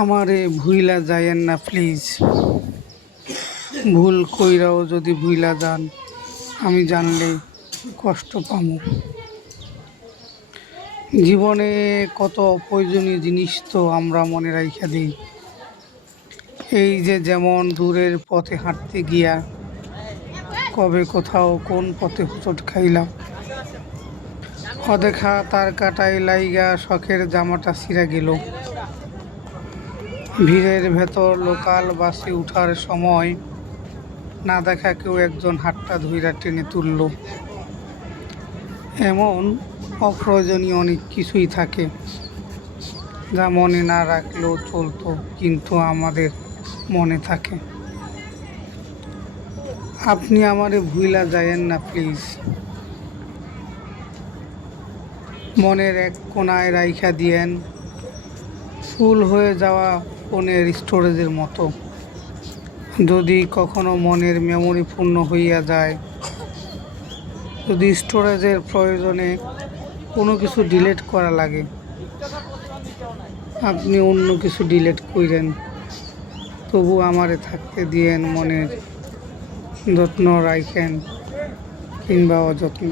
আমারে ভুইলা যায়েন না প্লিজ। ভুল কইরাও যদি ভুইলা যান, আমি জানলে কষ্ট পামু। জীবনে কত অপ্রয়োজনীয় জিনিস তো আমরা মনে রাইখা দিই। এই যে যেমন দূরের পথে হাঁটতে গিয়া কবে কোথাও কোন পথে হোঁচট খাইলাম, অদেখা তার কাটাই লাইগা শখের জামাটা ছিঁড়া গেল। ভিড়ের ভেতর লোকাল বাসে উঠার সময় না দেখা কেউ একজন হাতটা ধইরা টেনে তুলল। এমন অপ্রয়োজনীয় অনেক কিছুই থাকে যা মনে না রাখলেও চলতো, কিন্তু আমাদের মনে থাকে। আপনি আমারে ভুইলা যায়েন না প্লিজ। মনের এক কোণায় রাইখা দিয়েন, ফুল হয়ে যাওয়া ফোনের স্টোরেজের মতো। যদি কখনো মনের মেমোরি পূর্ণ হইয়া যায়, যদি স্টোরেজের প্রয়োজনে কোনো কিছু ডিলিট করা লাগে, আপনি অন্য কিছু ডিলিট কইরেন, তবু আমারে থাকতে দিয়েন। মনের যত্ন রাইখেন কিংবা অযত্ন।